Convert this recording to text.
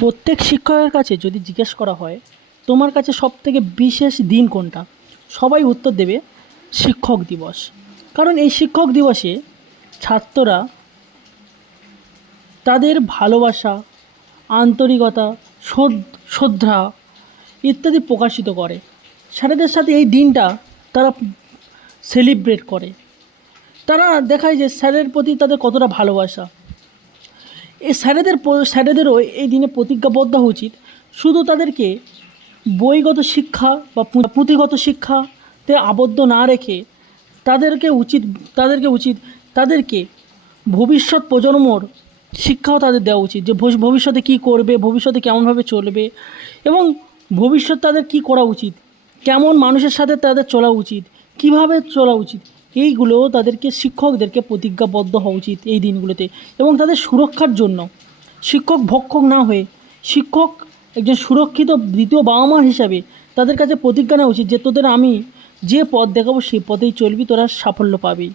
প্রত্যেক শিক্ষকের কাছে যদি জিজ্ঞেস করা হয় তোমার কাছে সবথেকে বিশেষ দিন কোনটা, সবাই উত্তর দেবে শিক্ষক দিবস। কারণ এই শিক্ষক দিবসে ছাত্ররা তাদের ভালোবাসা, আন্তরিকতা, শ্রদ্ধা ইত্যাদি প্রকাশিত করে। স্যারেদের সাথে এই দিনটা তারা সেলিব্রেট করে। তারা দেখায় যে স্যারের প্রতি তাদের কতটা ভালোবাসা। এই স্যারেদেরও এই দিনে প্রতিজ্ঞাবদ্ধ হওয়া উচিত, শুধু তাদেরকে বইগত শিক্ষা বা পুঁথিগত শিক্ষাতে আবদ্ধ না রেখে তাদেরকে ভবিষ্যৎ প্রজন্মর শিক্ষাও তাদের দেওয়া উচিত, যে ভবিষ্যতে কী করবে, ভবিষ্যতে কেমনভাবে চলবে এবং ভবিষ্যৎ তাদের কী করা উচিত, কেমন মানুষের সাথে তাদের চলা উচিত, কিভাবে চলা উচিত, এইগুলো তাদেরকে শিক্ষকদেরকে প্রতিজ্ঞাবদ্ধ হওয়া উচিত এই দিনগুলোতে। এবং তাদের সুরক্ষার জন্য শিক্ষক ভক্ষক না হয়ে শিক্ষক একজন সুরক্ষিত দ্বিতীয় বাবা মা হিসাবে তাদের কাছে প্রতিজ্ঞা নেওয়া উচিত যে তোদের আমি যে পথ দেখাবো সেই পথেই চলবি, তোরা সাফল্য পাবি।